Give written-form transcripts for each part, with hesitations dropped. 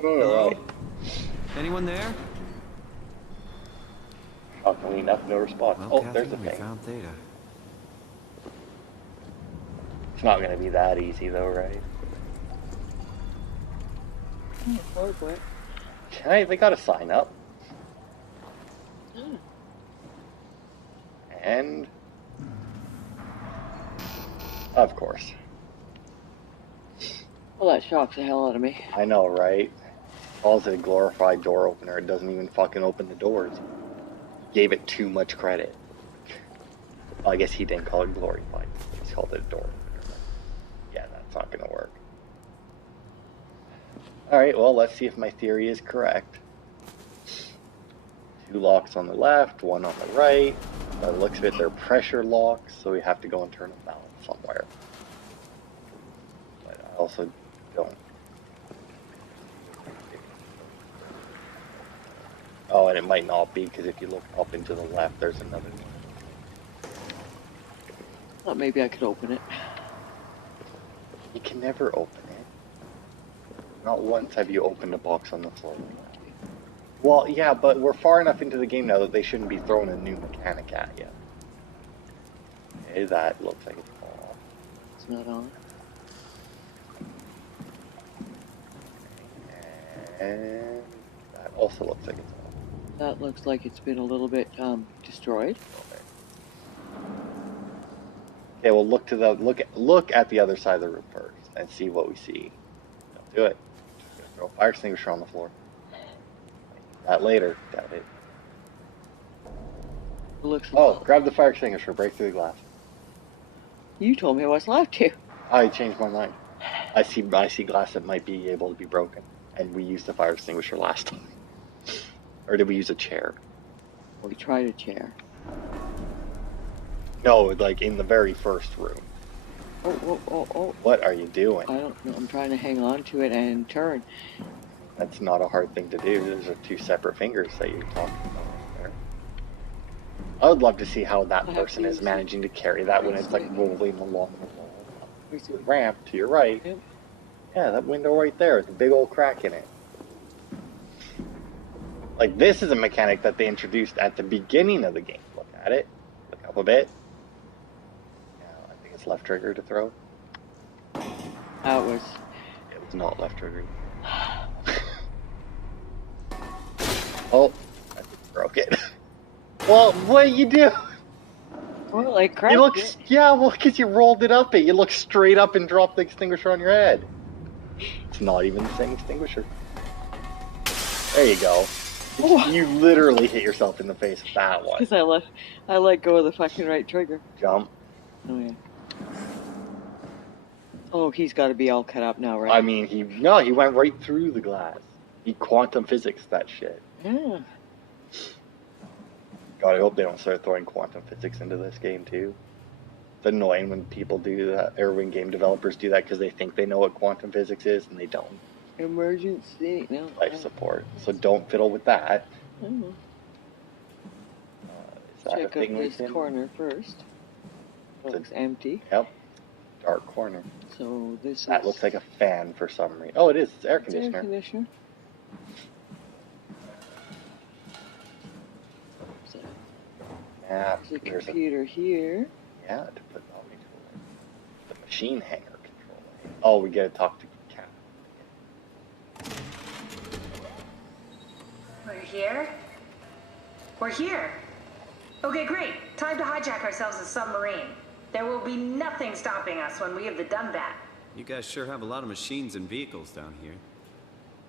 Hello? Anyone there? Shockingly enough, no response. Well, Oh, Catherine, there's the we thing. found Theta. It's not going to be that easy, though, right? Hardware. Hey, they got to sign up. And... of course. Well, that shocks the hell out of me. I know, right? Calls it a glorified door opener. It doesn't even fucking open the doors. Gave it too much credit. Well, I guess he didn't call it glorified. He just called it a door opener. Yeah, that's not going to work. Alright, well, let's see if my theory is correct. 2 locks on the left, 1 on the right. By the looks of it, they're pressure locks, so we have to go and turn them down somewhere. But I also don't. Oh, and it might not be, because if you look up and to the left, there's another one. Thought maybe I could open it. You can never open it. Not once have you opened a box on the floor. Well, yeah, but we're far enough into the game now that they shouldn't be throwing a new mechanic at you. Okay, that looks like it's off. It's not on. And that also looks like it's off. That looks like it's been a little bit destroyed. Okay, well look at the other side of the room first and see what we see. Don't do it. Just throw a fire extinguisher on the floor. That later. Doubt it. It looks. Oh, grab the fire extinguisher. Break through the glass. You told me I wasn't allowed to. I changed my mind. I see glass that might be able to be broken, and we used the fire extinguisher last time. Or did we use a chair? We tried a chair. No, like in the very first room. Oh. What are you doing? I don't know. I'm trying to hang on to it and turn. That's not a hard thing to do. Those are 2 separate fingers that you're talking about right there. I would love to see how that person is managing to carry that when it's like rolling along the ramp to your right. Yep. Yeah, that window right there with a big old crack in it. Like, this is a mechanic that they introduced at the beginning of the game. Look at it. Look up a bit. Yeah, I think it's left trigger to throw. That was. It was not left trigger. Oh, I just broke it. Well, what you do? Well, like crap. You look, yeah, well, because you rolled it up, you look straight up and dropped the extinguisher on your head. It's not even the same extinguisher. There you go. You literally hit yourself in the face with that one. Because I let go of the fucking right trigger. Jump. Oh yeah. Oh, he's got to be all cut up now, right? I mean, he went right through the glass. He quantum physics that shit. Yeah. God, I hope they don't start throwing quantum physics into this game too. It's annoying when people do that, or when game developers do that because they think they know what quantum physics is and they don't. Emergency. No. Life support. So don't fiddle with that. Mm-hmm. Is that Check a thing out this corner first. It looks empty. Yep. Dark corner. So this that looks like a fan for some reason. Oh, it is. It's air conditioner. Air conditioner. Yeah, there's a computer here. Yeah, to put the machine hanger controller. Oh, we gotta talk to Cat. We're here? We're here! Okay, great. Time to hijack ourselves a submarine. There will be nothing stopping us when we have done that. You guys sure have a lot of machines and vehicles down here.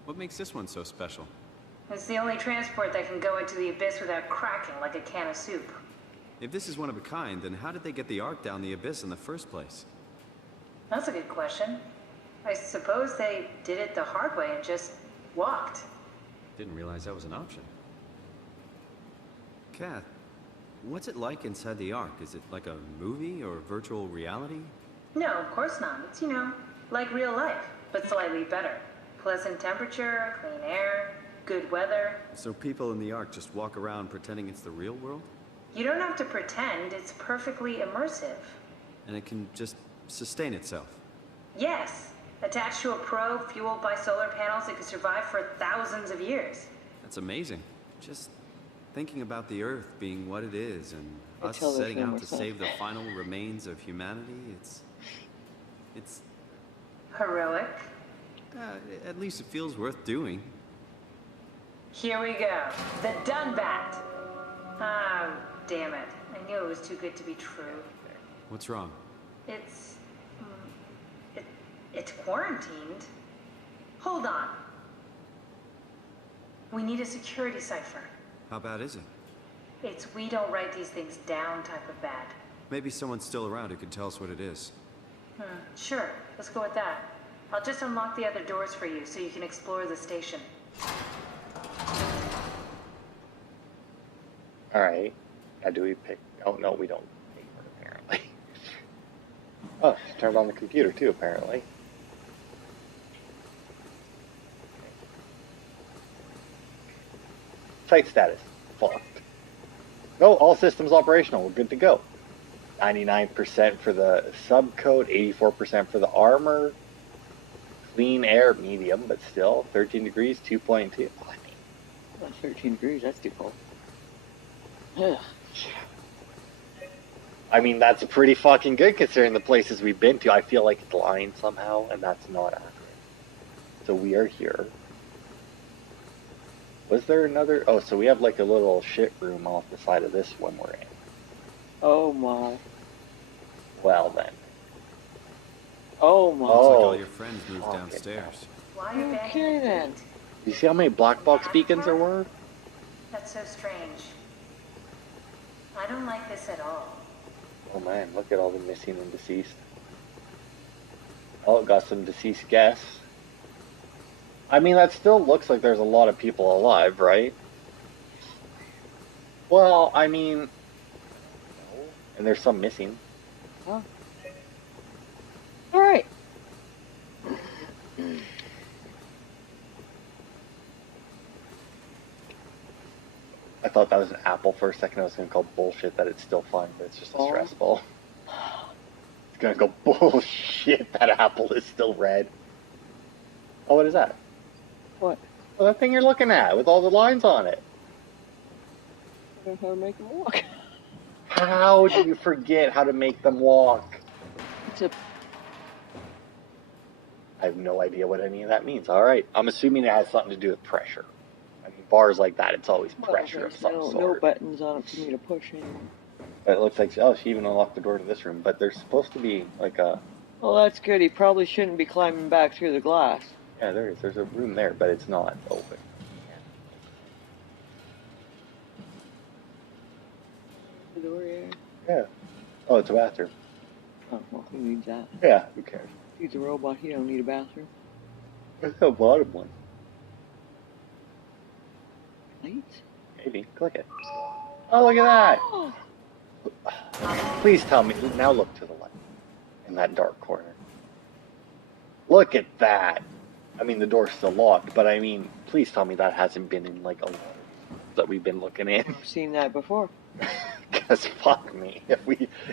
What makes this one so special? It's the only transport that can go into the abyss without cracking like a can of soup. If this is one of a kind, then how did they get the Ark down the abyss in the first place? That's a good question. I suppose they did it the hard way and just walked. Didn't realize that was an option. Kath, what's it like inside the Ark? Is it like a movie or virtual reality? No, of course not. It's, like real life, but slightly better. Pleasant temperature, clean air, good weather. So people in the Ark just walk around pretending it's the real world? You don't have to pretend, it's perfectly immersive. And it can just sustain itself? Yes. Attached to a probe fueled by solar panels that could survive for thousands of years. That's amazing. Just thinking about the Earth being what it is and us Tell this setting one out more to time. save the final remains of humanity, it's Heroic. at least it feels worth doing. Here we go. The Dunbat. Ah, damn it. I knew it was too good to be true. What's wrong? It's... it's quarantined. Hold on. We need a security cipher. How bad is it? It's we don't write these things down type of bad. Maybe someone's still around who can tell us what it is. Sure. Let's go with that. I'll just unlock the other doors for you so you can explore the station. Alright. Now do we pick... Oh, no, we don't pick her, apparently. Oh, she turned on the computer, too, apparently. Site status. Fucked. No, all systems operational. We're good to go. 99% for the subcode, 84% for the armor. Clean air, medium, but still. 13 degrees, 2.2. Oh, I mean, Well, 13 degrees, that's too cold. Ugh. I mean, that's pretty fucking good considering the places we've been to. I feel like it's lying somehow, and that's not accurate. So we are here. Was there another? Oh, so we have like a little shit room off the side of this one we're in. Oh my. Well then. Oh my. Looks like Oh. all your friends moved Fuck it. downstairs. Why Okay, abandon then. fleet? You see how many black box beacons there were? That's so strange. I don't like this at all. Oh man, look at all the missing and deceased. Oh, got some deceased guests. I mean, that still looks like there's a lot of people alive, right? Well, I mean... And there's some missing. Huh? Alright. I thought that was an apple for a second. I was going to call bullshit that it's still fine, but it's just a Oh. stress ball. It's going to go bullshit. That apple is still red. Oh, what is that? What? Oh, that thing you're looking at with all the lines on it. I don't know how to make them walk. How do you forget how to make them walk? It's a... I have no idea what any of that means. All right, I'm assuming it has something to do with pressure. I mean, bars like that, it's always pressure of some no sort. buttons on it for me to push anymore. But it looks like, oh, she even unlocked the door to this room. But there's supposed to be like a, Well, that's good. He probably shouldn't be climbing back through the glass. yeah, there is. There's a room there, but it's not open. The door here. Yeah. Oh, it's a bathroom. Oh, well, who needs that? Yeah, who cares? He's a robot. He don't need a bathroom. There's a bottom one. Lights? Maybe. Click it. Oh, look at that! Please tell me. Now look to the left. In that dark corner. Look at that! I mean, the door's still locked, but I mean, please tell me that hasn't been in, like, a lot of that we've been looking in. I've seen that before. Because fuck me.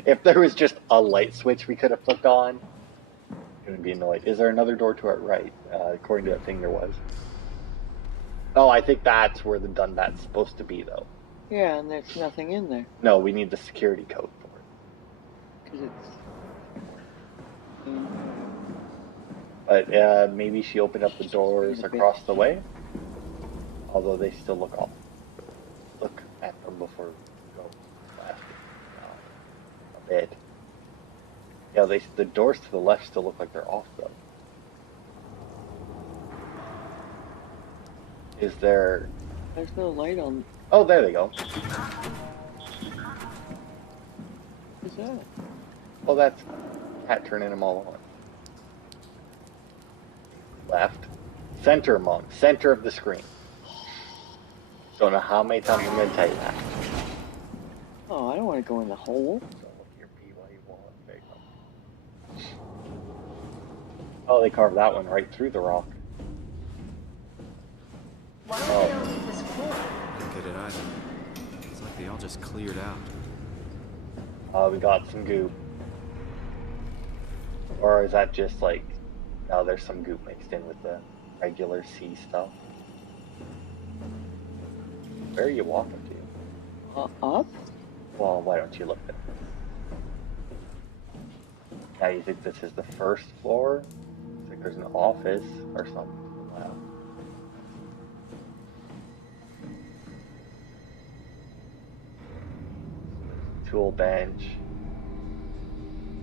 If there was just a light switch we could have flipped on, it would be annoyed. Is there another door to our right? According to that thing, there was. Oh, I think that's where the Dunbat's supposed to be, though. Yeah, and there's nothing in there. No, we need the security code for it. Because it's... But maybe she opened up the doors across the way. Although they still look off. Look at them before we go left. A bit. Yeah, the doors to the left still look like they're off, though. Is there... There's no light on... Oh, there they go. What's that? Oh, that's Cat turning them all on. Left. Center them on. Center of the screen. Don't know how many times I'm going to tell you that. Oh, I don't want to go in the hole. So look your P while you want. There you go. Oh, they carved that one right through the rock. Why would they all leave this floor? I don't get it either. It's like they all just cleared out. We got some goop. Or is that just like No, there's some goop mixed in with the regular sea stuff. Where are you walking to? Up? Well, why don't you look at it? Now you think this is the first floor? It's like there's an office or something. Wow. Tool bench.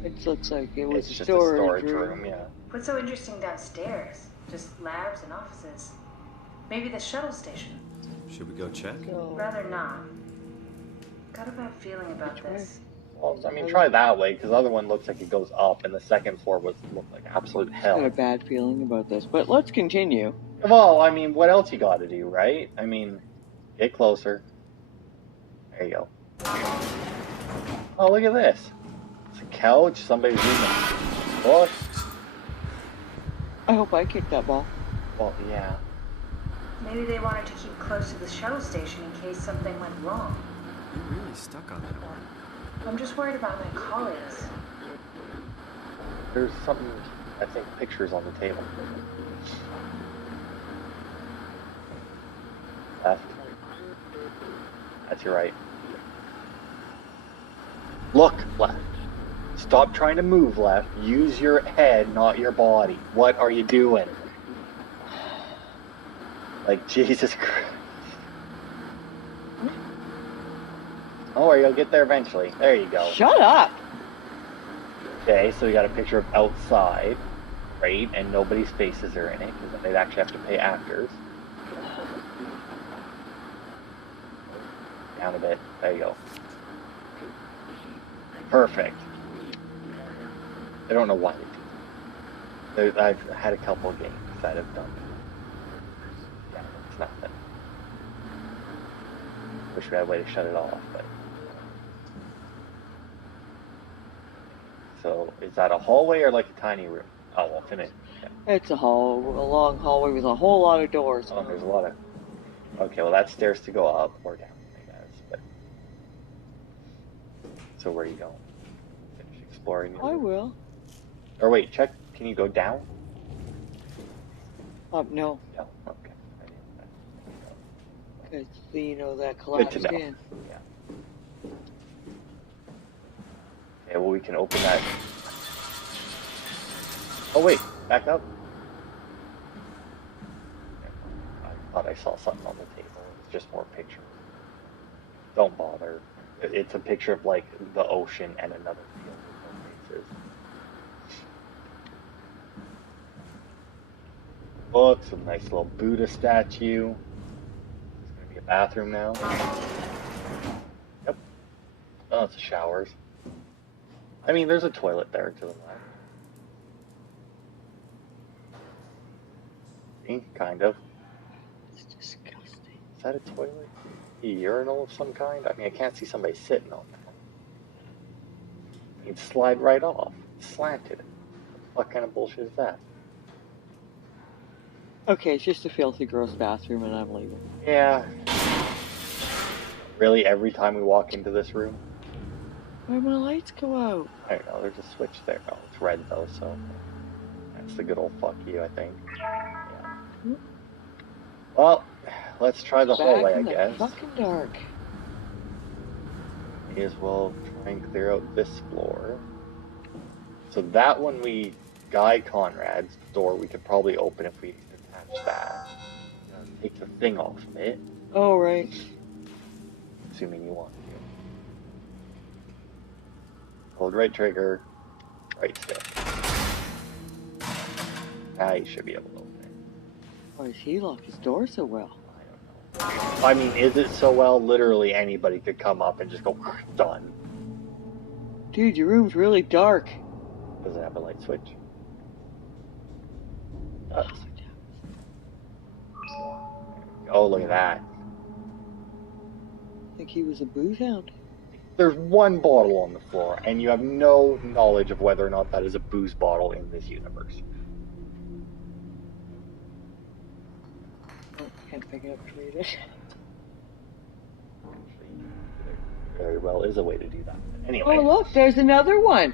It looks like it was It's a just a storage storage room. yeah. What's so interesting downstairs? Just labs and offices. Maybe the shuttle station. Should we go check? So, Rather not. Got a bad feeling about Which way? this. Well, I mean, try that way, because the other one looks like it goes up, and the second floor looked like absolute got a hell. bad feeling about this, but let's continue. Well, I mean, what else you got to do, right? I mean, get closer. There you go. Oh, look at this. It's a couch. Somebody's reading a book. I hope I kicked that ball. Well, yeah. Maybe they wanted to keep close to the shuttle station in case something went wrong. You're really stuck on that one. I'm just worried about my colleagues. There's something, I think, pictures on the table. Left. That's your right. Look left. Stop trying to move left. Use your head, not your body. What are you doing? Like, Jesus Christ. Oh, you'll get there eventually. There you go. Shut up! Okay, so we got a picture of outside, right? And nobody's faces are in it, because then they'd actually have to pay actors. Down a bit. There you go. Perfect. I don't know why they do that. I've had a couple of games that have done it. Yeah, it's nothing. Wish we had a way to shut it off, but... So, is that a hallway or like a tiny room? Oh, well, finish. Yeah. It's a long hallway with a whole lot of doors. Oh, there's a lot of... Okay, well, that's stairs to go up or down, I guess, but... So where are you going? Finish exploring your I room? will. Or wait, check. Can you go down? No, No. Okay. I didn't- because you know that collapsed know. in. Yeah. Okay, well, we can open that. Oh, wait. Back up. I thought I saw something on the table. It's just more pictures. Don't bother. It's a picture of, like, the ocean and another field with no faces. Books, a nice little Buddha statue. There's going to be a bathroom now. Yep. Oh, it's the showers. I mean, there's a toilet there to the left. See? Kind of. It's disgusting. Is that a toilet? A urinal of some kind? I mean, I can't see somebody sitting on that. You'd slide right off. It's slanted. What kind of bullshit is that? Okay, it's just a filthy, gross bathroom, and I'm leaving. Yeah. Really, every time we walk into this room? Why my lights go out? I don't know, there's a switch there. Oh, it's red though, so that's the good old fuck you, I think. Yeah. Well, let's try the hallway, I in the guess. fucking dark. May as well try and clear out this floor. So that one Guy Conrad's door, we could probably open if we attach that. Take the thing off of it, Oh, right. assuming you want to. Hold right trigger, right stick. Now you should be able to open it. Why does he lock his door so well? I don't know. I mean, is it so well? Literally anybody could come up and just go, done. Dude, your room's really dark. Does it have a light switch? Does. Oh, look at that. I think he was a booze hound. There's one bottle on the floor, and you have no knowledge of whether or not that is a booze bottle in this universe. Oh, can't pick it up to read it. Very well is a way to do that. Anyway. Oh, look, there's another one.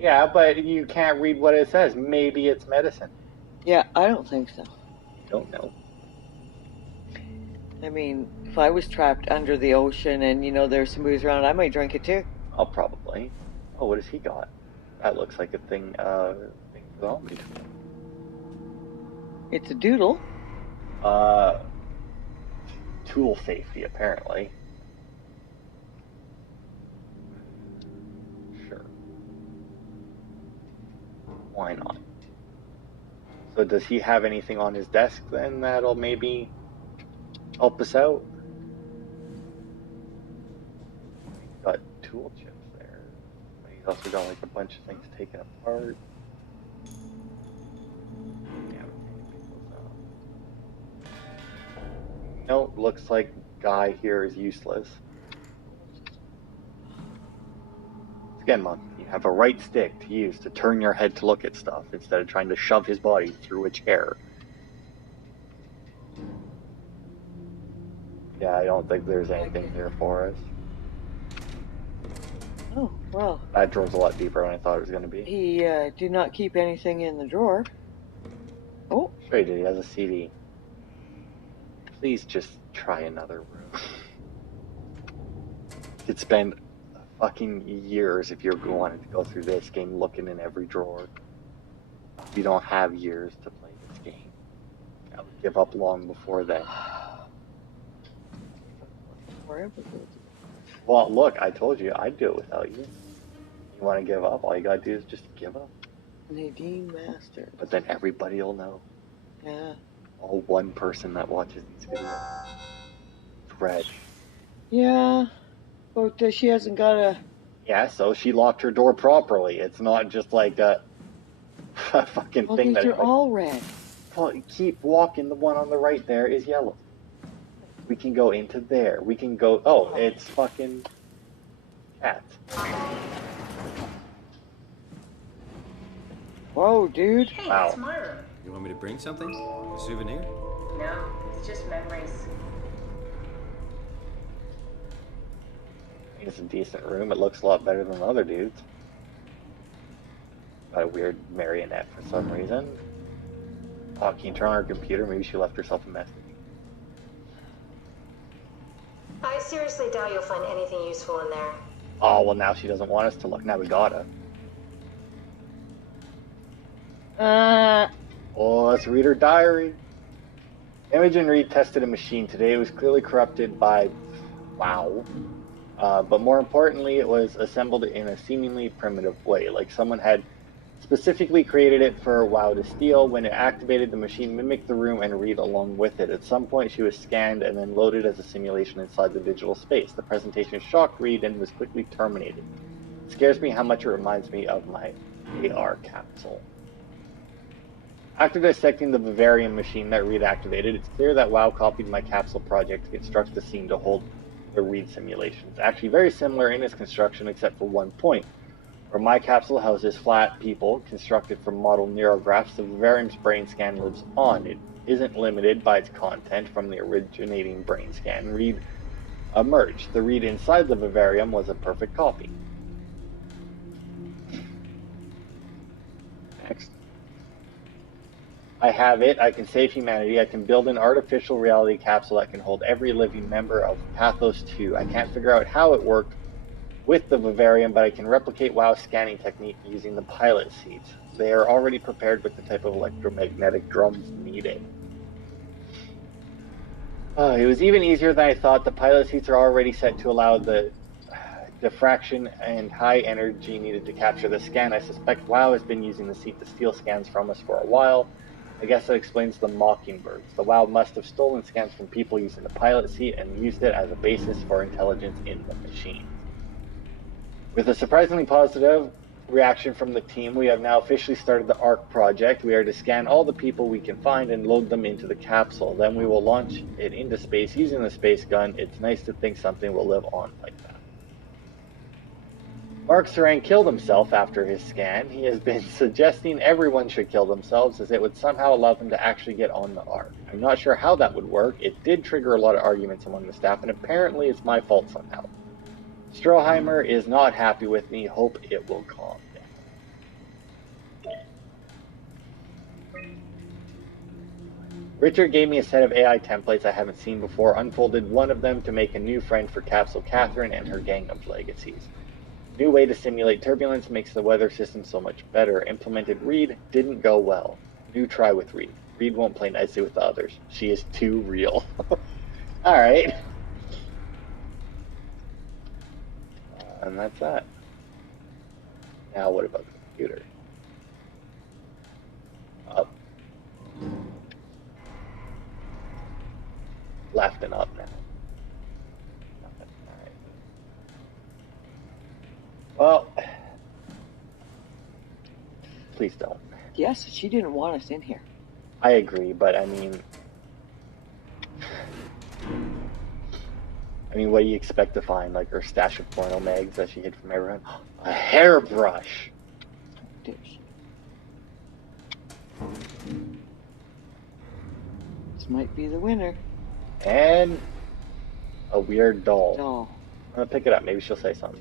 Yeah, but you can't read what it says. Maybe it's medicine. Yeah, I don't think so. Don't know. I mean, if I was trapped under the ocean and, you know, there's some booze around, I might drink it too. I'll probably. Oh, what has he got? That looks like a thing for the zombie. It's a doodle. Tool safety, apparently. Sure. Why not? So does he have anything on his desk then that'll maybe help us out? Got tool chips there. He's also got like a bunch of things taken apart. Yeah, no, looks like guy here is useless. Again, Monk, you have a right stick to use to turn your head to look at stuff instead of trying to shove his body through a chair. Yeah, I don't think there's anything here for us. Oh, well. That drawer's a lot deeper than I thought it was going to be. He did not keep anything in the drawer. Oh. Sure he did, he has a CD. Please just try another room. You'd spend fucking years if you wanted to go through this game looking in every drawer. You don't have years to play this game. I would give up long before then. Well, look, I told you I'd do it without you. You want to give up? All you gotta do is just give up. Nadine Master. But then everybody will know. Yeah. All one person that watches these videos. Fred. Yeah. But she hasn't got a... Yeah, so she locked her door properly. It's not just like a fucking thing that... These are like, all red. well, keep walking. The one on the right there is yellow. We can go into there. We can go... Oh, it's fucking... cats. Whoa, dude. Hey, Wow. it's my room. You want me to bring something? A souvenir? No, it's just memories. It's a decent room. It looks a lot better than the other dudes. Got a weird marionette for some reason. Oh, can you turn on her computer? Maybe she left herself a message. I seriously doubt you'll find anything useful in there. Oh, well, now she doesn't want us to look. Now we gotta. Oh, let's read her diary. Imogen Reed tested a machine today. It was clearly corrupted by... Wow. But more importantly, it was assembled in a seemingly primitive way, like someone had specifically created it for WoW to steal. When it activated, the machine mimicked the room and Reed along with it. At some point, she was scanned and then loaded as a simulation inside the digital space. The presentation shocked Reed and was quickly terminated. It scares me how much it reminds me of my AR capsule. After dissecting the Bavarian machine that Reed activated, it's clear that WoW copied my capsule project to construct the scene to hold the Reed simulation. It's actually very similar in its construction except for one point. Where my capsule houses flat people constructed from model neurographs, the Vivarium's brain scan lives on. It isn't limited by its content from the originating brain scan. Reed emerged. The Reed inside the Vivarium was a perfect copy. Next. I have it. I can save humanity. I can build an artificial reality capsule that can hold every living member of Pathos 2. I can't figure out how it worked with the Vivarium, but I can replicate WoW's scanning technique using the pilot seats. They are already prepared with the type of electromagnetic drums needed. It was even easier than I thought. The pilot seats are already set to allow the diffraction and high energy needed to capture the scan. I suspect WoW has been using the seat to steal scans from us for a while. I guess that explains the Mockingbirds. The WoW must have stolen scans from people using the pilot seat and used it as a basis for intelligence in the machine. With a surprisingly positive reaction from the team, we have now officially started the ARC project. We are to scan all the people we can find and load them into the capsule. Then we will launch it into space using the space gun. It's nice to think something will live on like that. Mark Serang killed himself after his scan. He has been suggesting everyone should kill themselves as it would somehow allow them to actually get on the ARC. I'm not sure how that would work. It did trigger a lot of arguments among the staff, and apparently it's my fault somehow. Stroheimer is not happy with me. Hope it will calm down. Richard gave me a set of AI templates I haven't seen before, unfolded one of them to make a new friend for Capsule Catherine and her gang of legacies. New way to simulate turbulence makes the weather system so much better. Implemented Reed didn't go well. New try with Reed. Reed won't play nicely with the others. She is too real. Alright. And that's that. Now what about the computer? Up. Left and up now. Nothing. Alright. Well, please don't. Yes, she didn't want us in here. I agree, but I mean, what do you expect to find? Like her stash of porno mags that she hid from everyone? A hairbrush! This might be the winner. And a weird doll. Doll. I'm gonna pick it up. Maybe she'll say something.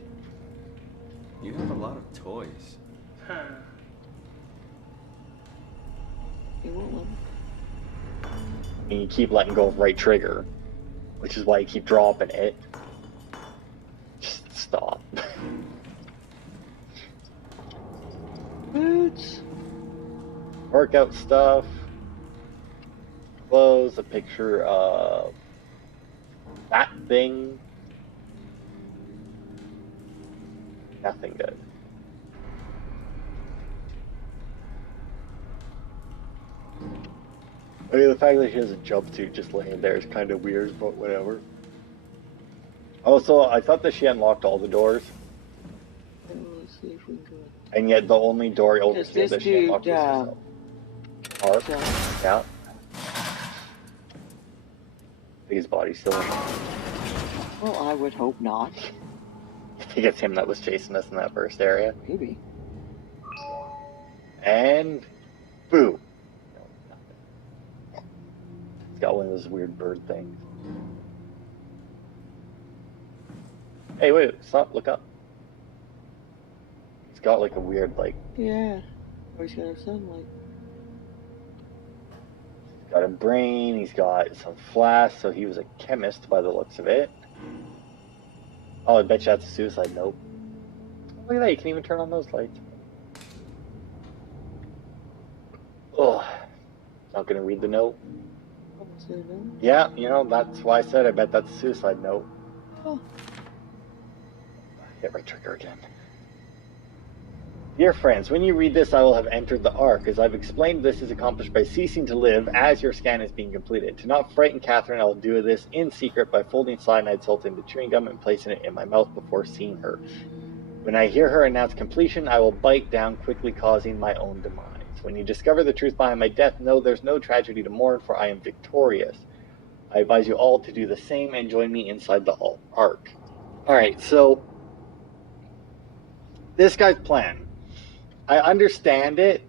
You have a lot of toys. Huh. You won't let me. And you keep letting go of right trigger, which is why you keep dropping it. Just stop. Boots. Workout stuff. Clothes. A picture of that thing. Nothing good. I mean, the fact that she has a jumpsuit just laying there is kind of weird, but whatever. Also, I thought that she unlocked all the doors, Let's see if we can go. and yet the only door over Because here this that she dude, unlocked was herself. So, Yeah. I think his body's still in. well, I would hope not. I think it's him that was chasing us in that first area. Maybe. And boo. It's got one of those weird bird things. Hey, wait, stop, look up. It's got like a weird, like, Yeah. Or he's gonna have sunlight. he's got a brain, he's got some flash, so he was a chemist by the looks of it. Oh, I bet you that's a suicide note. Look at that, you can even turn on those lights. Ugh. Not gonna read the note. Almost there, no? Yeah, you know, that's why I said I bet that's a suicide note. Oh. Hit right trigger again. Dear friends, when you read this, I will have entered the Ark. As I've explained, this is accomplished by ceasing to live as your scan is being completed. To not frighten Catherine, I will do this in secret by folding cyanide salt into chewing gum and placing it in my mouth before seeing her. When I hear her announce completion, I will bite down, quickly causing my own demise. When you discover the truth behind my death, know there's no tragedy to mourn, for I am victorious. I advise you all to do the same and join me inside the Ark. Alright, so this guy's plan. I understand it,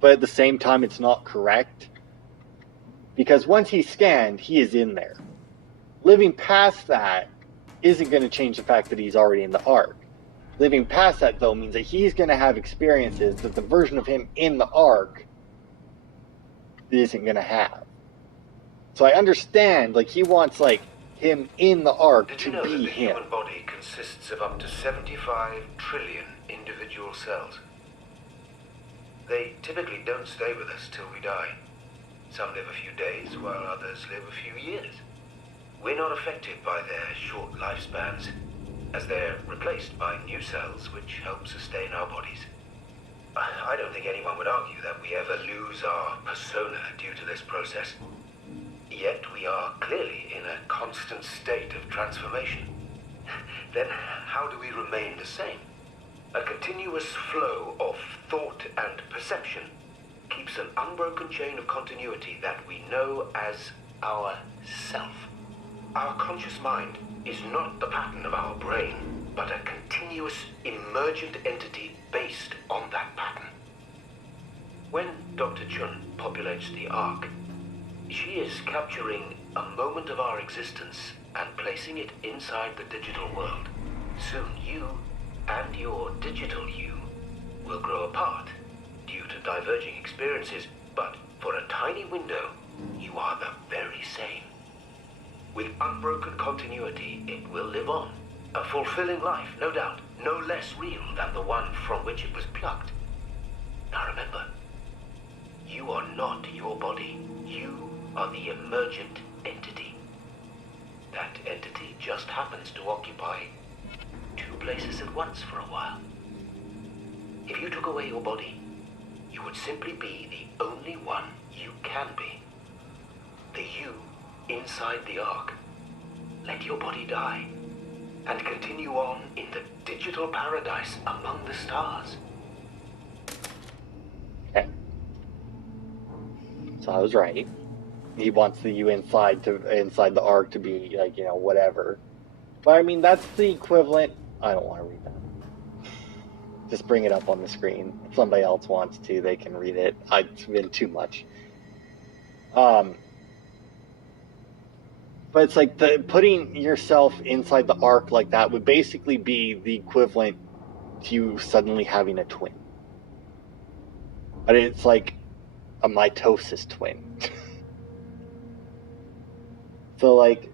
but at the same time it's not correct. Because once he's scanned, he is in there. Living past that isn't going to change the fact that he's already in the Ark. Living past that, though, means that he's going to have experiences that the version of him in the Ark isn't going to have. So I understand, like, he wants, like, him in the Ark Did to you know that be the him. human body consists of up to 75 trillion individual cells? They typically don't stay with us till we die. Some live a few days, while others live a few years. We're not affected by their short lifespans, as they're replaced by new cells which help sustain our bodies. I don't think anyone would argue that we ever lose our persona due to this process. Yet we are clearly in a constant state of transformation. Then how do we remain the same? A continuous flow of thought and perception keeps an unbroken chain of continuity that we know as our self. Our conscious mind is not the pattern of our brain, but a continuous emergent entity based on that pattern. When Dr. Chun populates the Ark, she is capturing a moment of our existence and placing it inside the digital world. Soon you and your digital you will grow apart due to diverging experiences, but for a tiny window, You are the very same. With unbroken continuity, it will live on. A fulfilling life, no doubt, no less real than the one from which it was plucked. Now remember, you are not your body. You are the emergent entity. That entity just happens to occupy two places at once for a while. If you took away your body, you would simply be the only one you can be. The you inside the Ark. Let your body die and continue on in the digital paradise among the stars. Okay. So I was right. He wants the you inside the Ark to be like, you know, whatever. But I mean, that's the equivalent. I don't want to read that. Just bring it up on the screen. If somebody else wants to, they can read it. It's been too much. But it's like putting yourself inside the Ark like that would basically be the equivalent to you suddenly having a twin. But it's like a mitosis twin. So like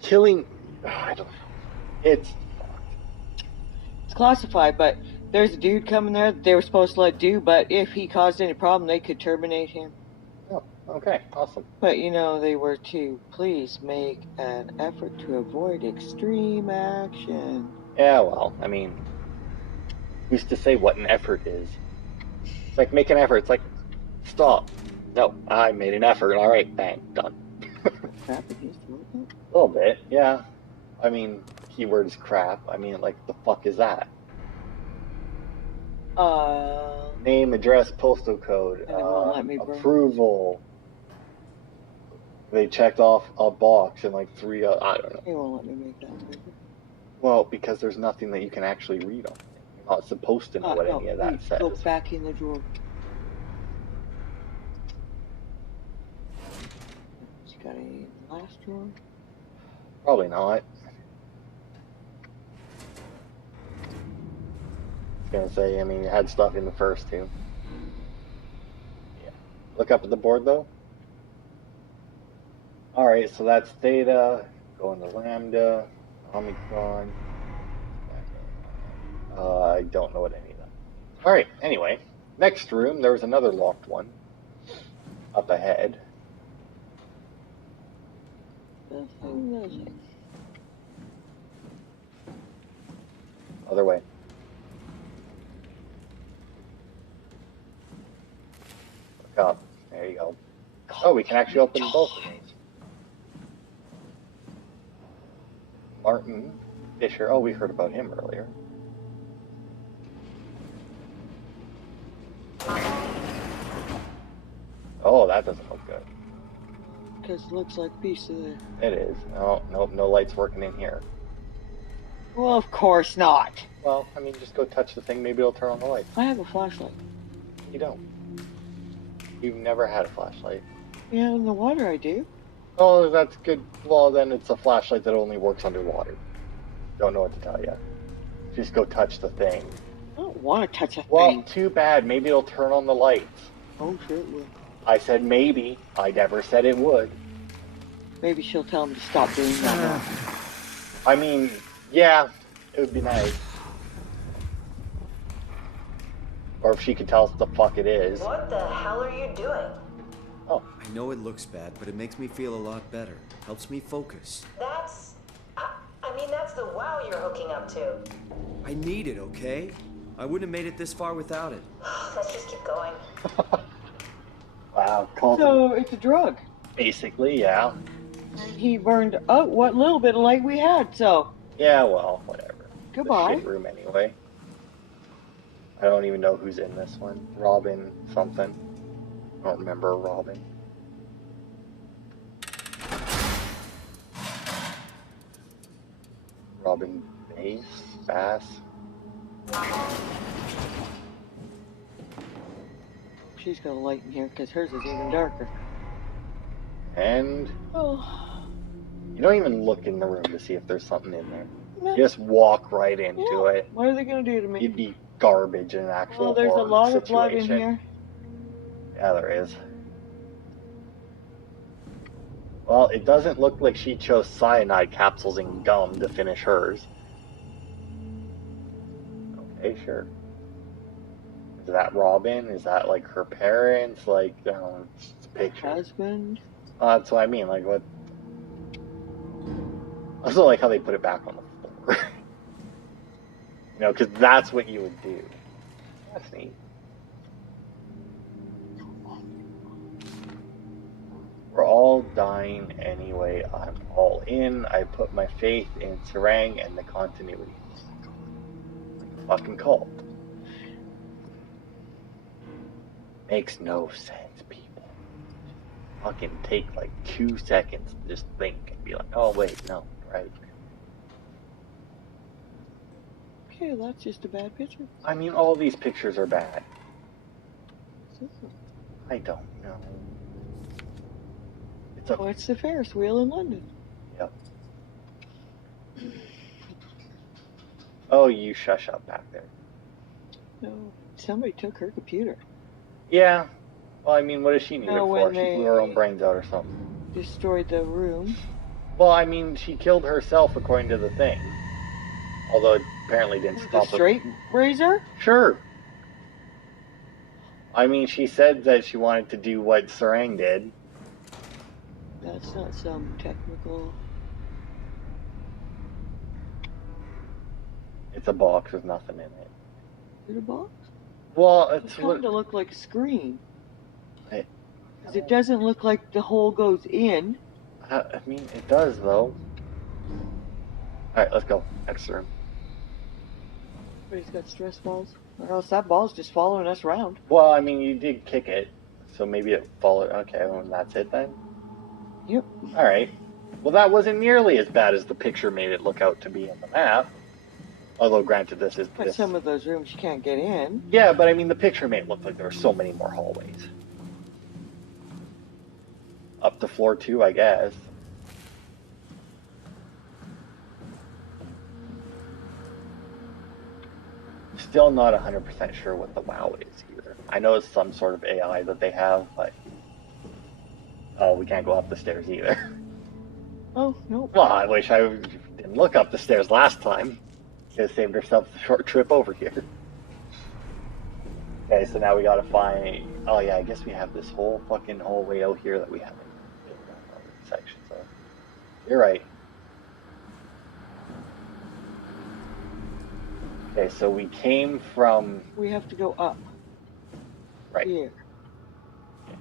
killing, I don't know. It's classified, but there's a dude coming there that they were supposed to let do, but if he caused any problem, they could terminate him. Oh, okay, awesome. But, you know, they were to please make an effort to avoid extreme action. Yeah, well, I mean, who's to say what an effort is? It's like, make an effort. It's like, stop. No, I made an effort. All right, bang, done. Crap, it used to work. A little bit, yeah. I mean, keyword is crap. I mean, like, the fuck is that? Name, address, postal code, And it won't let me approval. They checked off a box and like three, I don't know. It won't let me make that. Well, because there's nothing that you can actually read on it. You're not supposed to know what any of that says. Go back in the drawer. You got any in the last drawer? Probably not. I was gonna say, I mean, you had stuff in the first two. Yeah. Look up at the board though. Alright, so that's Theta, going to Lambda, Omicron. I don't know what any of that. Alright, anyway. Next room, there was another locked one. Up ahead. Other way. Look up. There you go. Oh, we can actually open both of these. Martin Fisher. Oh, we heard about him earlier. Oh, that doesn't look good. Because it looks like a piece of there. It is. Oh, nope, no lights working in here. Well, of course not. Well, I mean, just go touch the thing. Maybe it'll turn on the light. I have a flashlight. You don't. You've never had a flashlight. Yeah, in the water I do. Oh, that's good. Well, then it's a flashlight that only works underwater. Don't know what to tell you. Just go touch the thing. I don't want to touch a Well, thing. too bad. Maybe it'll turn on the lights. Oh, sure it will. I said maybe. I never said it would. Maybe she'll tell him to stop doing that now. I mean, yeah, it would be nice. Or if she could tell us what the fuck it is. What the hell are you doing? Oh, I know it looks bad, but it makes me feel a lot better. Helps me focus. That's... I mean, that's the wow you're hooking up to. I need it, okay? I wouldn't have made it this far without it. Let's just keep going. wow. Call So, it's a drug. Basically, yeah. He burned out what little bit of light we had, so... Yeah, well, whatever. Goodbye. The shit room anyway. I don't even know who's in this one. Robin something. I don't remember a Robin. Robin Bass? She's got a light in here, because hers is even darker. And Oh. you don't even look in the room to see if there's something in there. Nah. You just walk right into Yeah. it. What are they going to do to me? You'd be garbage in an actual Well, there's a horror lot of blood in situation. here. Yeah, there is. Well, it doesn't look like she chose cyanide capsules and gum to finish hers. Okay, sure. Is that Robin? Is that like her parents? Like, it's a picture. Husband? That's what I mean. Like, what? I also like how they put it back on the floor. You know, because that's what you would do. That's neat. We're all dying anyway. I'm all in. I put my faith in Sarang and the continuity. Like a fucking cult. Makes no sense, people. Fucking take like 2 seconds to just think and be like, oh wait, no, right. Okay, that's just a bad picture. I mean, all these pictures are bad. I don't know. It's a... Oh, it's the Ferris wheel in London. Yep. Oh, you shush up back there. No, somebody took her computer. Yeah. Well, I mean, what does she need it No, for? when She blew her own brains out or something. Destroyed the room. Well, I mean, she killed herself according to the thing. Although it apparently didn't With stop a straight razor? Sure. I mean, she said that she wanted to do what Sarang did. That's not some technical... It's a box with nothing in it. Is it a box? Well, It's it's kind of look like a screen. Hey. 'Cause it doesn't look like the hole goes in. I mean, it does, though. Alright, let's go. Next room. But he's got stress balls. Or else that ball's just following us around. Well, I mean, you did kick it, so maybe it followed. Okay, well, that's it then? Yep. Alright. Well, that wasn't nearly as bad as the picture made it look out to be on the map. Although, granted, this is But this. some of those rooms you can't get in. Yeah, but I mean, the picture made it look like there were so many more hallways. Up to floor 2, I guess. Still not 100% sure what the WoW is either. I know it's some sort of AI that they have, but... Oh, we can't go up the stairs either. Oh, no. Well, I wish I didn't look up the stairs last time. Could have saved ourselves a short trip over here. Okay, so now we gotta find... Oh yeah, I guess we have this whole fucking hallway out here that we haven't been around other sections of. You're right. Okay, so we came from... We have to go up. Right. Here. Yes.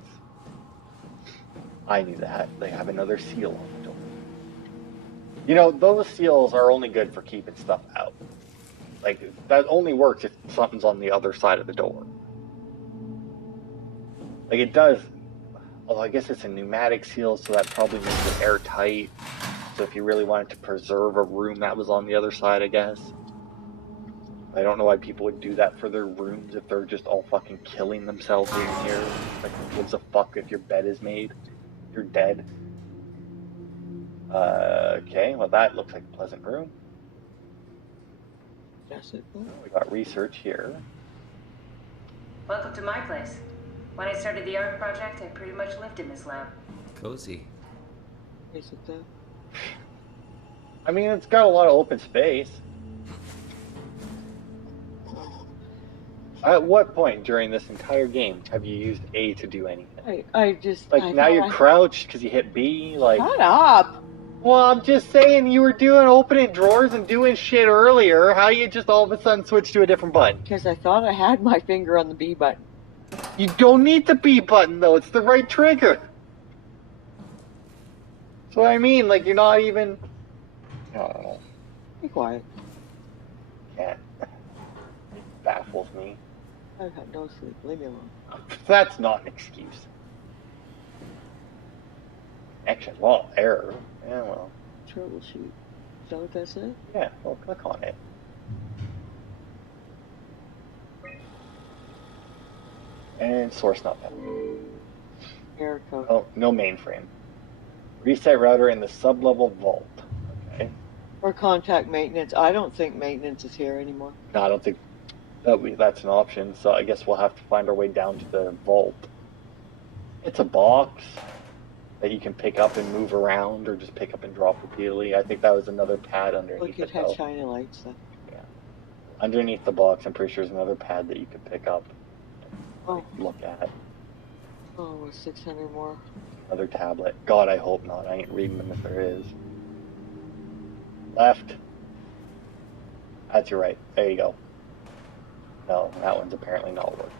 I knew that. They have another seal on the door. You know, those seals are only good for keeping stuff out. Like, that only works if something's on the other side of the door. Like, it does... Although I guess it's a pneumatic seal, so that probably makes it airtight. So if you really wanted to preserve a room that was on the other side, I guess. I don't know why people would do that for their rooms if they're just all fucking killing themselves in here. Like, who gives a fuck if your bed is made? You're dead. Okay, well that looks like a pleasant room. That's it. We got research here. Welcome to my place. When I started the art project, I pretty much lived in this lab. Cozy. Is it though? I mean, it's got a lot of open space. At what point during this entire game have you used A to do anything? I just... Like, I now thought you're crouched because you hit B? Like, Shut up! well, I'm just saying you were doing opening drawers and doing shit earlier. How you just all of a sudden switch to a different button? Because I thought I had my finger on the B button. You don't need the B button, though. It's the right trigger. That's what I mean. Like, you're not even... I don't know. Be quiet. Can't. It baffles me. I've had no sleep. Leave me alone. That's not an excuse. Action. Well, error. Yeah, well. Troubleshoot. Is that what that said? Yeah, well, click on it. And source not found. Error code. Oh, no mainframe. Reset router in the sub-level vault. Okay. Or contact maintenance. I don't think maintenance is here anymore. No, I don't think that's an option, so I guess we'll have to find our way down to the vault. It's a box. that you can pick up and move around, or just pick up and drop repeatedly. I think that was another pad underneath Look, it, it had though. shiny lights though. Yeah. Underneath the box, I'm pretty sure there's another pad that you can pick up and Oh, look at. oh, 600 more. Another tablet. God, I hope not. I ain't reading them if there is. Left. That's your right. There you go. No, that one's apparently not working.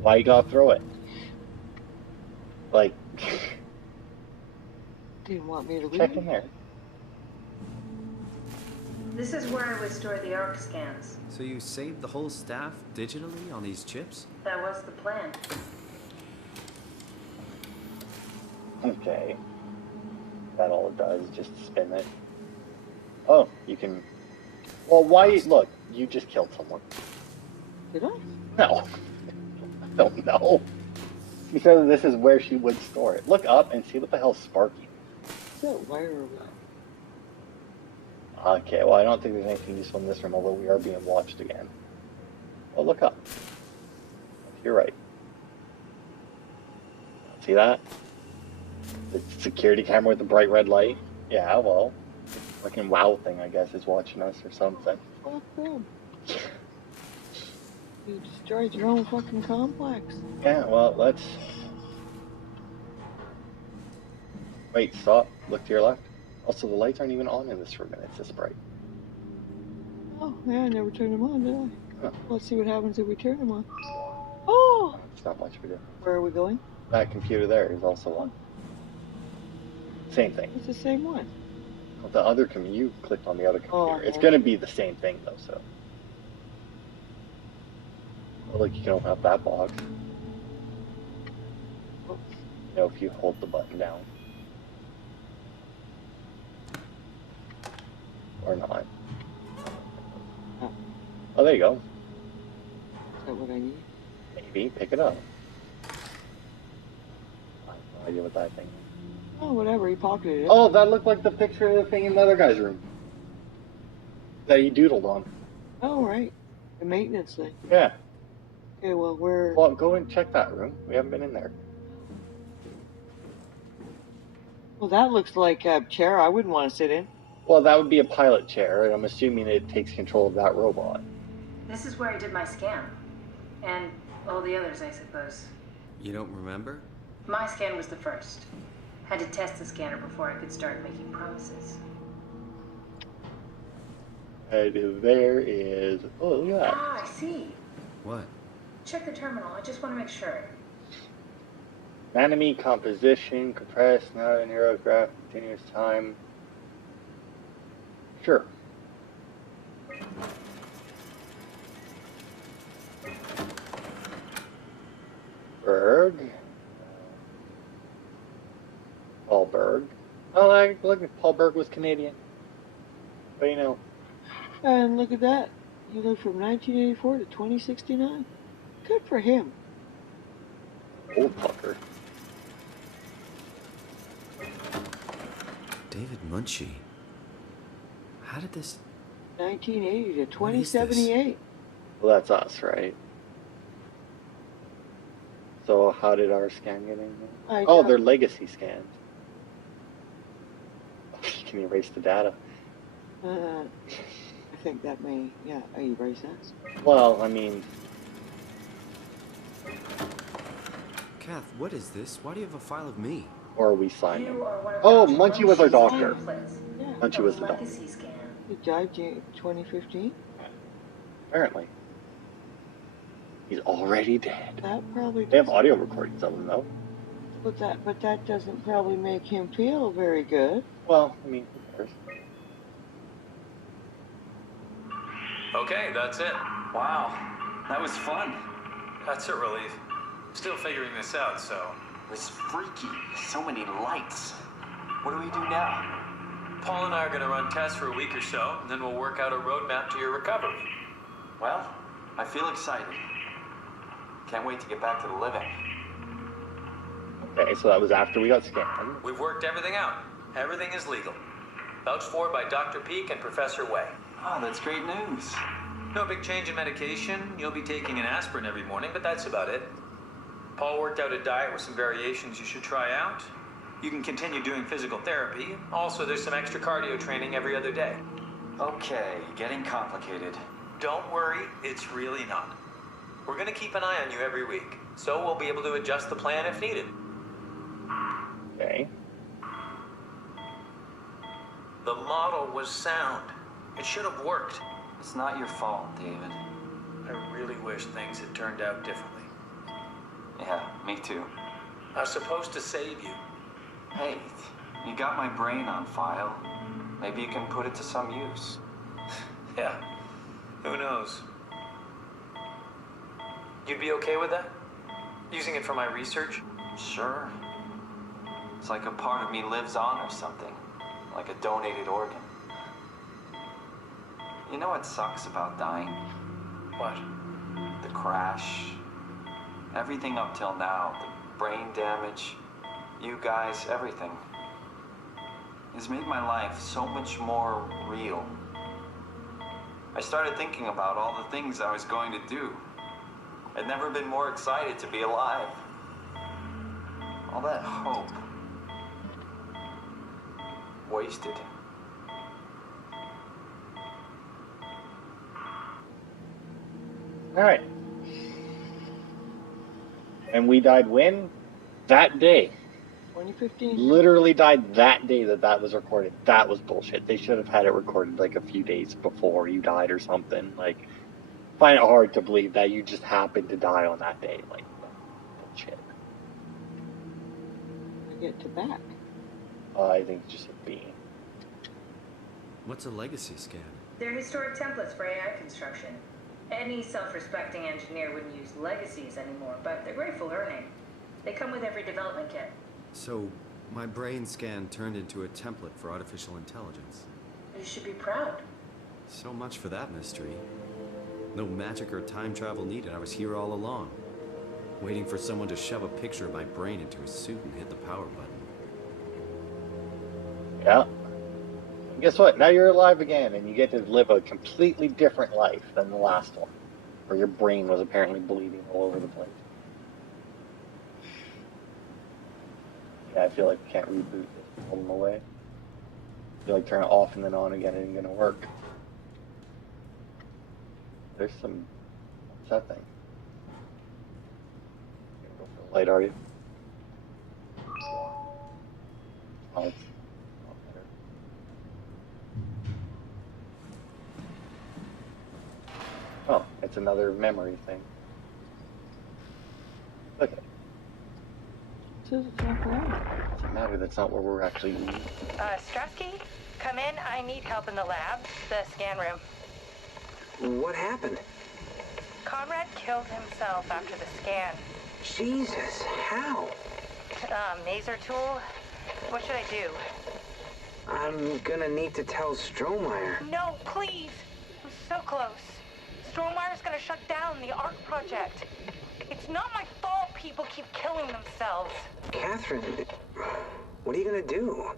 Why you gotta throw it? Like, Didn't want me to read. check in there. This is where I would store the ARC scans. So you saved the whole staff digitally on these chips? That was the plan. Okay. That all it does is just spin it. Oh, you can... Well, why... Look, you just killed someone. Did I? No. I don't know. Because this is where she would store it. Look up and see what the hell's sparking. Is that wire over there? Okay, well, I don't think there's anything useful in this room, although we are being watched again. Well, look up. You're right. See that? The security camera with the bright red light? Yeah, well, fucking WoW thing, I guess, is watching us or something. Fuck them. You destroyed your own fucking complex. Yeah, well, let's... Wait, stop. Look to your left. Also, the lights aren't even on in this room, and it's this bright. Oh, yeah, I never turned them on, did I? Huh. Let's see what happens if we turn them on. Oh! It's not much of a difference. Where are we going? That computer there is also on. Same thing. It's the same one. Well, the other you clicked on the other computer. Oh, It's okay. going to be the same thing, though, so... Well, look, you can open up that box. Oh. You know, if you hold the button down. Or not. Oh. Oh, there you go. Is that what I need? Maybe. Pick it up. I have no idea what that thing is. Oh, whatever, he pocketed it. Oh, that looked like the picture of the thing in the other guy's room. That he doodled on. Oh, right. The maintenance thing. Yeah. Okay, well, where... Well, go and check that room. We haven't been in there. Well, that looks like a chair I wouldn't want to sit in. Well, that would be a pilot chair, and I'm assuming it takes control of that robot. This is where I did my scan. And all the others, I suppose. You don't remember? My scan was the first. Had to test the scanner before I could start making promises. And there is... Oh, look at that. Ah, I see. What? Check the terminal. I just want to make sure. Anatomy, composition, compressed, not an aerograph, continuous time. Sure. Berg. Paul Berg. Oh, look, Paul Berg was Canadian. But you know, And look at that. He lived from 1984 to 2069. Good for him. old fucker. David Munchie. How did this... 1980 to What is this? 2078. Well, that's us, right? So how did our scan get in? I Oh, don't- they're legacy scans. You can erase the data. I think that may, yeah, erase that. Well, I mean, Kath, what is this? Why do you have a file of me? or we sign You them. are one of Oh, Dr. Munchie was our Munchie's doctor. pamphlets. Yeah. Munchie was the doctor. Legacy scan. He died in 2015. Apparently. He's already dead. That probably They have doesn't- audio recordings of him, though. but that doesn't probably make him feel very good. Well, I mean, who cares? Okay, that's it. Wow, that was fun. That's a relief. Still figuring this out, so... It was freaky. So many lights. What do we do now? Paul and I are gonna run tests for a week or so, and then we'll work out a roadmap to your recovery. Well, I feel excited. Can't wait to get back to the living. Okay, so that was after we got scanned. We've worked everything out. Everything is legal. Vouched for by Dr. Peak and Professor Way. Oh, that's great news. No big change in medication. You'll be taking an aspirin every morning, but that's about it. Paul worked out a diet with some variations you should try out. You can continue doing physical therapy. Also, there's some extra cardio training every other day. Okay, getting complicated. Don't worry, it's really not. We're gonna keep an eye on you every week, so we'll be able to adjust the plan if needed. Okay. The model was sound. It should have worked. It's not your fault, David. I really wish things had turned out differently. Yeah, me too. I was supposed to save you. Hey, you got my brain on file. Maybe you can put it to some use. Yeah, who knows? You'd be okay with that? Using it for my research? Sure. It's like a part of me lives on or something. Like a donated organ. You know what sucks about dying? What? The crash. Everything up till now. The brain damage. You guys, everything. It's made my life so much more real. I started thinking about all the things I was going to do. I'd never been more excited to be alive. All that hope. Wasted. Alright. And we died when? That day. 2015? Literally died that day that was recorded. That was bullshit. They should have had it recorded like a few days before you died or something. Like, find it hard to believe that you just happened to die on that day. Like, bullshit. To get to back. I think it's just a being. What's a legacy scan? They're historic templates for AI construction. Any self-respecting engineer wouldn't use legacies anymore, but they're great for learning. They come with every development kit. So, my brain scan turned into a template for artificial intelligence. You should be proud. So much for that mystery. No magic or time travel needed. I was here all along. Waiting for someone to shove a picture of my brain into a suit and hit the power button. Yeah. And guess what? Now you're alive again, and you get to live a completely different life than the last one, where your brain was apparently bleeding all over the place. Yeah, I feel like we can't reboot this. Pull them away. I feel like turn it off and then on again isn't gonna work. There's some... What's that thing? You're gonna go for the light, are you? Oh, it's not better. Oh, it's another memory thing. Okay. Says it's not there. Doesn't matter, that's not where we're actually leaving. Strusky, come in. I need help in the lab, the scan room. What happened? Conrad killed himself after the scan. Jesus, how? Maser tool? What should I do? I'm gonna need to tell Strohmeyer. No, please! I'm so close. Strohmeyer's gonna shut down the ARC project. It's not my fault people keep killing themselves. Catherine, what are you gonna do?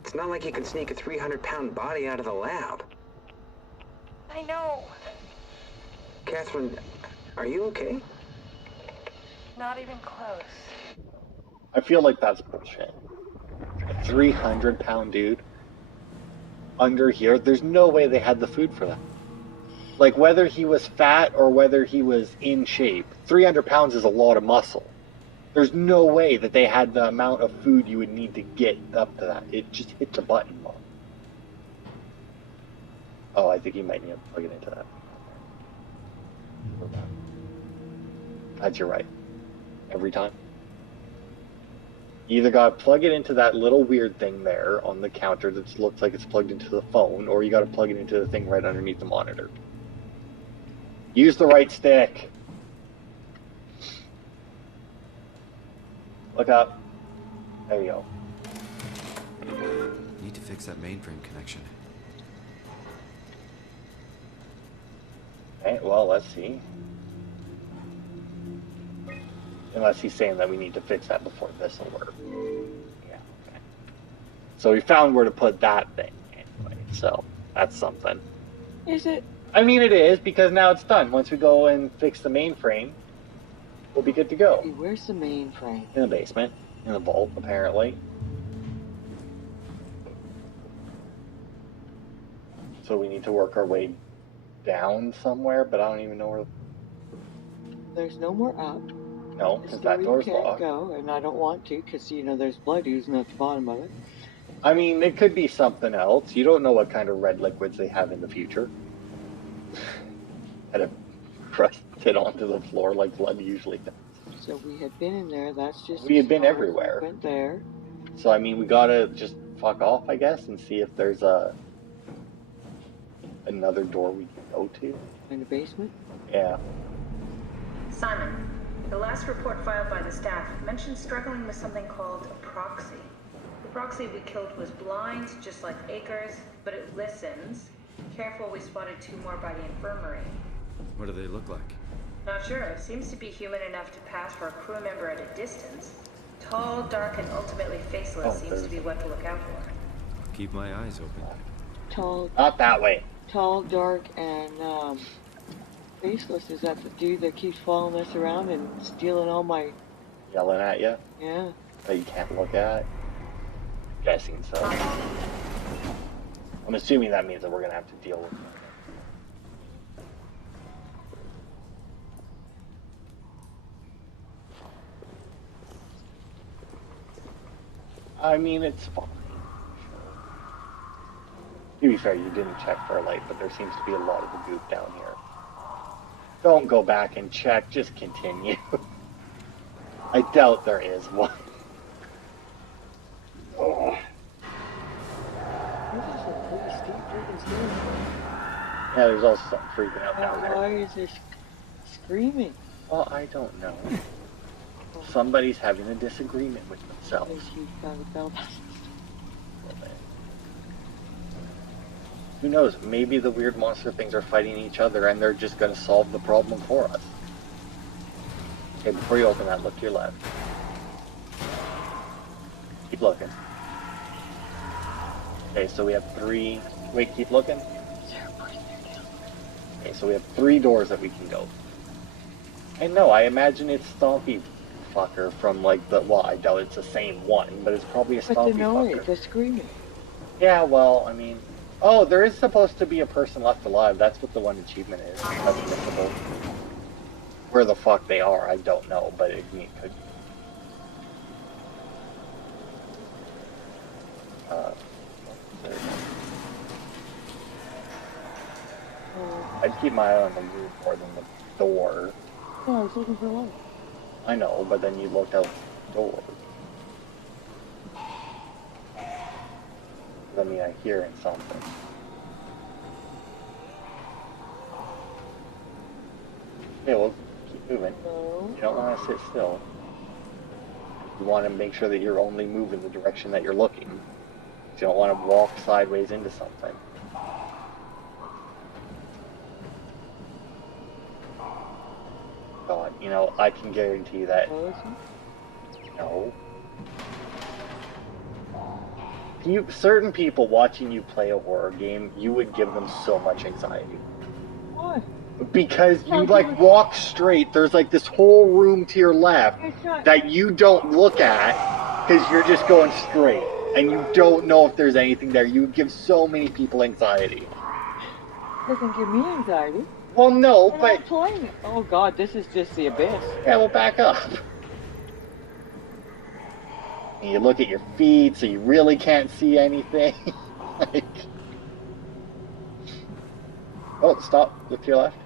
It's not like you can sneak a 300-pound body out of the lab. I know. Catherine, are you okay? Not even close. I feel like that's bullshit. A 300-pound dude under here, there's no way they had the food for that. Like, whether he was fat or whether he was in shape, 300 pounds is a lot of muscle. There's no way that they had the amount of food you would need to get up to that. It just hits a button. Oh, I think you might need to plug it into that. That's your right. Every time. You either gotta plug it into that little weird thing there on the counter that looks like it's plugged into the phone, or you gotta plug it into the thing right underneath the monitor. Use the right stick. Look up. There you go. Need to fix that mainframe connection. Okay, well, let's see. Unless he's saying that we need to fix that before this will work. Yeah, okay. So we found where to put that thing anyway, so that's something. Is it? I mean, it is, because now it's done. Once we go and fix the mainframe, we'll be good to go. Where's the mainframe? In the basement. In the vault, apparently. So we need to work our way down somewhere, but I don't even know where. There's no more up. No, because that door's can't locked. go, and I don't want to, because, you know, there's blood oozing at the bottom of it. I mean, it could be something else. You don't know what kind of red liquids they have in the future. And it crusted onto the floor like blood usually does. So we had been in there, that's just... We had been everywhere. Went there. So, I mean, we gotta just fuck off, I guess, and see if there's another door we can go to. In the basement? Yeah. Simon, the last report filed by the staff mentioned struggling with something called a proxy. The proxy we killed was blind, just like Akers, but it listens. Careful, we spotted 2 more by the infirmary. What do they look like? Not sure. Seems to be human enough to pass for a crew member at a distance. Tall, dark, and ultimately faceless seems to be what to look out for. I'll keep my eyes open. Tall... Not that way. Tall, dark, and, faceless. Is that the dude that keeps following us around and stealing all my... Yelling at you? Yeah. That you can't look at? Guessing so. I'm assuming that means that we're gonna have to deal with it. I mean, it's fine. To be fair, you didn't check for a light, but there seems to be a lot of the goop down here. Don't go back and check, just continue. I doubt there is one. Oh. This is a pretty steep freaking stairs. Yeah, there's also something freaking out down there. Why is there screaming? Well, I don't know. Somebody's having a disagreement with themselves. Who knows? Maybe the weird monster things are fighting each other and they're just going to solve the problem for us. Okay, before you open that, look to your left. Keep looking. Okay, so we have 3... Wait, keep looking. Okay, so we have 3 doors that we can go. And no, I imagine it's Stompy fucker from like the... Well, I doubt it's the same one, but it's probably a Stompy but the noise, fucker. the screaming. Yeah, well, I mean... Oh, there is supposed to be a person left alive. That's what the one achievement is. That's missable. Where the fuck they are, I don't know, but it could be. There we go. I'd keep my eye on the roof more than the door. Oh, I was looking for light. I know, but then you looked out the door. I mean, I'm hearing something. Okay, well, keep moving. No. You don't want to sit still. You want to make sure that you're only moving the direction that you're looking. You don't want to walk sideways into something. God, you know, I can guarantee that... No. Certain people watching you play a horror game, you would give them so much anxiety. Why? Because you like walk straight, there's like this whole room to your left that you don't look at because you're just going straight and you don't know if there's anything there. You would give so many people anxiety. Doesn't give me anxiety. Well, no, I'm but... not playing. Oh god, this is just the abyss. Yeah, well, back up. And you look at your feet, so you really can't see anything. Like... Oh, stop. Look to your left.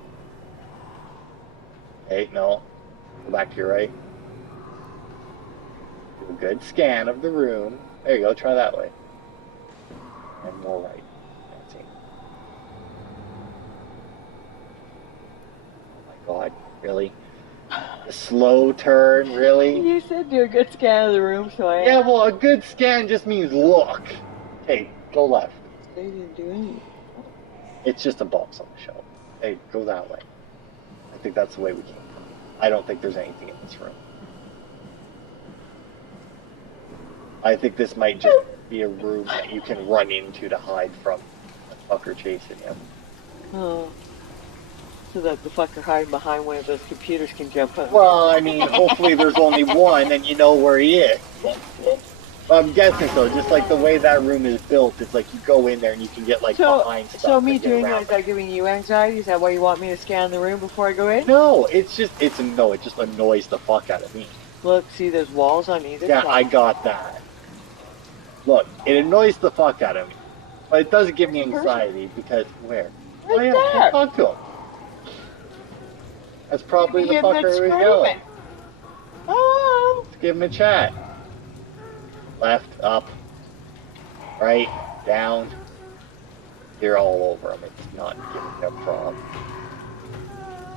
Hey, no. Go back to your right. Do a good scan of the room. There you go, try that way. And more right. That's it. Oh my god, really? A slow turn, really? You said do a good scan of the room, so I... Yeah, well, a good scan just means look. Hey, go left. They didn't do anything. It's just a box on the shelf. Hey, go that way. I think that's the way we came from. I don't think there's anything in this room. I think this might just be a room that you can run into to hide from a fucker chasing you. Oh. so that the fucker hiding behind one of those computers can jump up. Well, I mean, hopefully there's only one and you know where he is. I'm guessing so. Just like the way that room is built, it's like you go in there and you can get like behind stuff. So me and get doing that, around is that giving you anxiety? Is that why you want me to scan the room before I go in? No, it just annoys the fuck out of me. Look, see, there's walls on either Yeah, side. I got that. Look, it annoys the fuck out of me. But it does give me anxiety because where? Right Oh yeah, there. can't talk to him. That's probably the Give him fucker that who was screaming. yelling. Oh. Let's give him a chat. Left, up, right, down. You're all over him. It's not giving him a problem.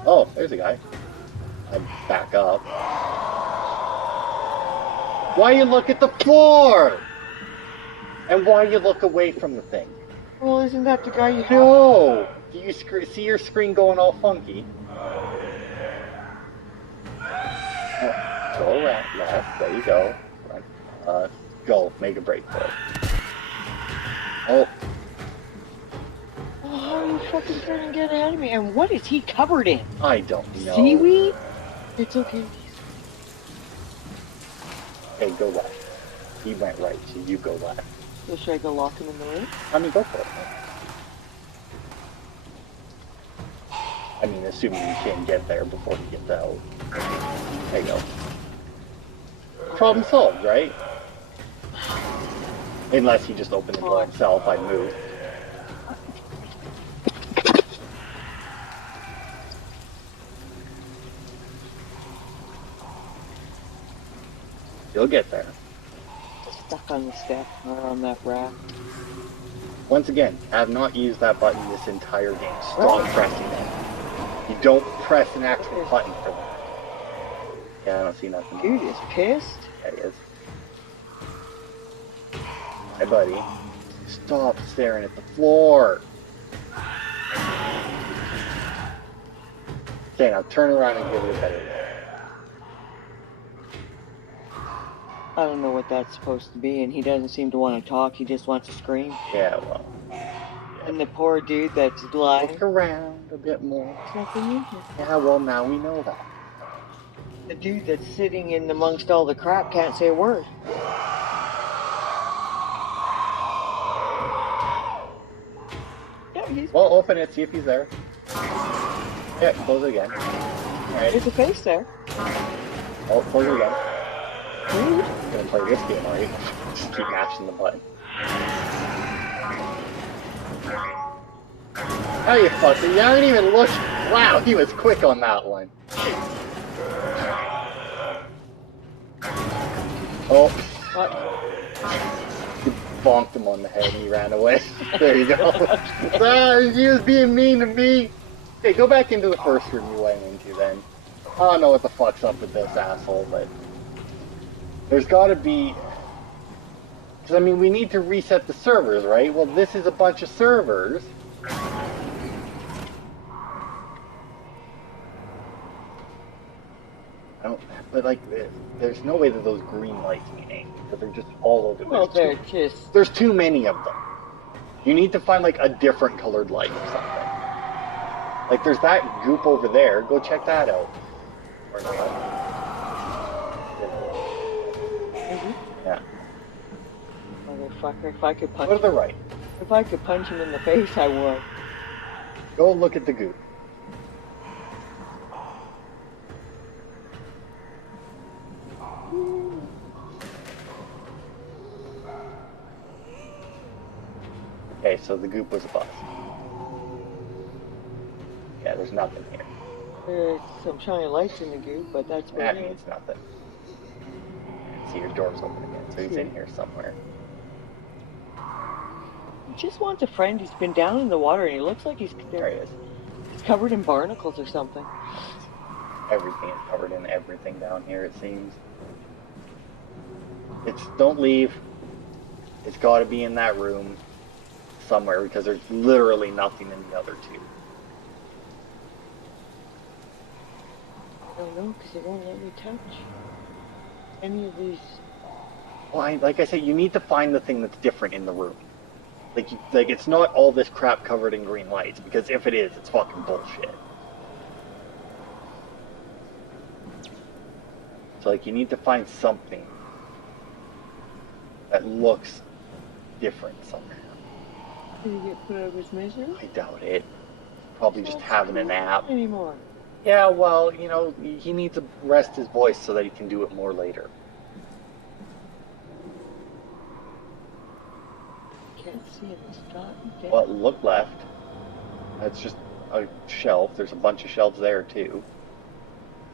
Oh, there's a guy. I'd back up. Why you look at the floor? And why you look away from the thing? Well, isn't that the guy you have? No! Do you see your screen going all funky? Go around, left, there you go. Right. Go, make a break for it. Oh. Oh, how are you fucking trying to get ahead of me? And what is he covered in? I don't know. Seaweed? It's okay. Okay, go left. He went right, so you go left. So should I go lock him in the room? I mean, go for it. I mean, assuming you can get there before he gets out. There you go. Problem solved, right? Unless he just opened the door himself, I'd move. You'll get there. Stuck on the step or on that rack. Once again, I have not used that button this entire game. Stop pressing it. You don't press an actual button for that. Yeah, I don't see nothing. Dude is pissed. Yeah, he is. Hey, buddy. Stop staring at the floor. Okay, now turn around and give it a better look. I don't know what that's supposed to be, and he doesn't seem to want to talk. He just wants to scream. Yeah, well. And the poor dude that's lying. Look around a bit more. There's nothing in here. Yeah, well, now we know that. The dude that's sitting in amongst all the crap can't say a word. Yeah, he's... Well, open it, see if he's there. Yeah, close it again. Alright. There's a face there. Oh, close it again. Dude. I'm gonna play this game, alright? Just keep mashing the button. How you fucking? You haven't even looked. Wow, he was quick on that one. Oh. What? You bonked him on the head and he ran away. There you go. He was being mean to me. Okay, go back into the first room you went into then. I don't know what the fuck's up with this asshole, but... There's gotta be... Because, I mean, we need to reset the servers, right? Well, this is a bunch of servers. I don't... But, like, there's no way that those green lights mean anything, because they're just all over. Well, they're just... There's too many of them. You need to find, like, a different colored light or something. Like, there's that goop over there. Go check that out. Or not. Yeah. Motherfucker, if I could punch Go to the right. If I could punch him in the face, I would. Go look at the goop. Okay, so the goop was a bus. Yeah, there's nothing here. There's some shiny lights in the goop, but that's what That it is. means nothing. See, your door's open again, so he's in here somewhere. He just wants a friend. He's been down in the water, and he looks like he's there. There he is. He's covered in barnacles or something. Everything is covered in everything down here, it seems. Don't leave. It's got to be in that room somewhere, because there's literally nothing in the other two. I don't know, because it won't let me touch any of these. Well, like I said, you need to find the thing that's different in the room. Like it's not all this crap covered in green lights, because if it is, it's fucking bullshit. So like you need to find something that looks different somehow. Did he get put out of his misery? I doubt it. Probably just having a nap. Anymore. Yeah, well, you know, he needs to rest his voice so that he can do it more later. Can't see him. He's not Well, look left. That's just a shelf. There's a bunch of shelves there, too.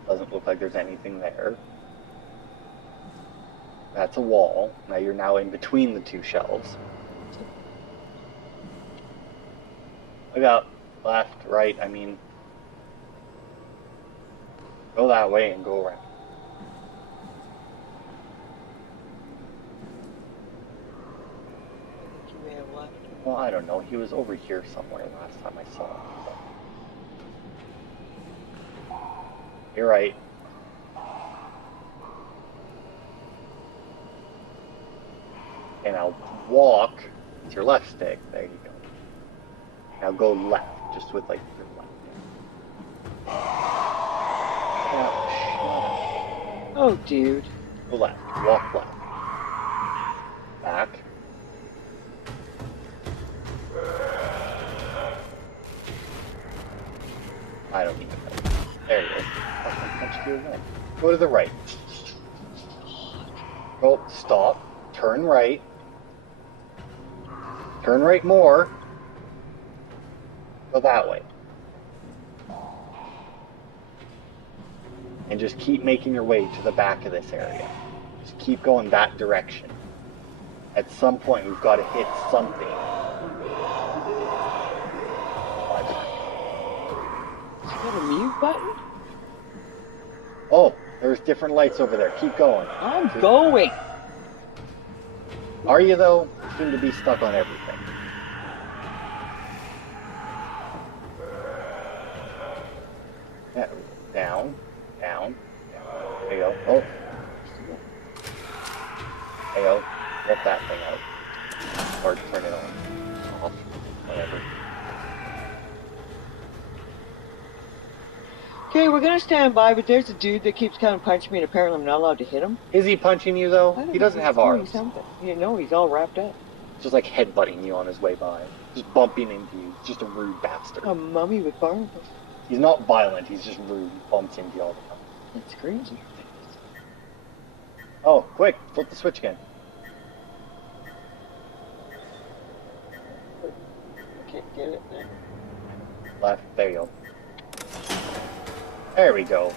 Doesn't look like there's anything there. That's a wall. Now you're now in between the two shelves. Look out. Left, right, I mean... Go that way and go around. You may have left. Well, I don't know. He was over here somewhere last time I saw him. You're right. And now walk with your left stick. There you go. Now go left, just with like your left. Oh, dude. Go left. Walk left. Back. I don't even know. There you go. Go to the right. Go, stop. Turn right. Turn right more. Go that way. And just keep making your way to the back of this area. Just keep going that direction. At some point, we've got to hit something. Has he got a mute button? Oh, there's different lights over there. Keep going. I'm going. Are you, though? You seem to be stuck on everything. Yeah, down, down. There you go. Oh. There you go. Let that thing out. Or turn it on. Off. Whatever. Okay, we're gonna stand by, but there's a dude that keeps kind of punching me, and apparently I'm not allowed to hit him. Is he punching you, though? He doesn't have arms. Something. You know, he's all wrapped up. Just like headbutting you on his way by. Just bumping into you. Just a rude bastard. A mummy with barnacles. He's not violent, he's just rude. He bumps into you all the time. It's crazy. Oh, quick, flip the switch again. Can't get it there. Left, there you go. There we go.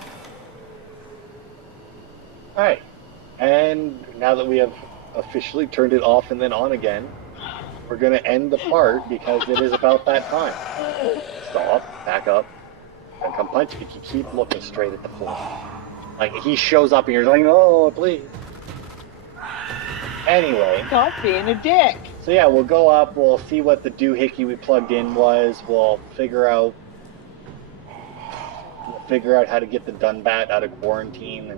Alright. And now that we have officially turned it off and then on again, we're going to end the part because it is about that time. Stop, back up, and come punch me. You keep looking straight at the floor. Like, he shows up and you're like, oh, please. Anyway. Stop being a dick. So yeah, we'll go up, we'll see what the doohickey we plugged in was, we'll figure out how to get the Dunbat out of quarantine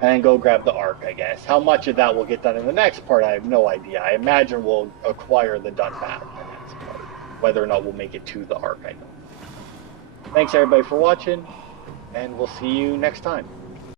and go grab the Ark, I guess. How much of that will get done in the next part, I have no idea. I imagine we'll acquire the Dunbat in the next part. Whether or not we'll make it to the Ark, I don't know. Thanks everybody for watching, and we'll see you next time.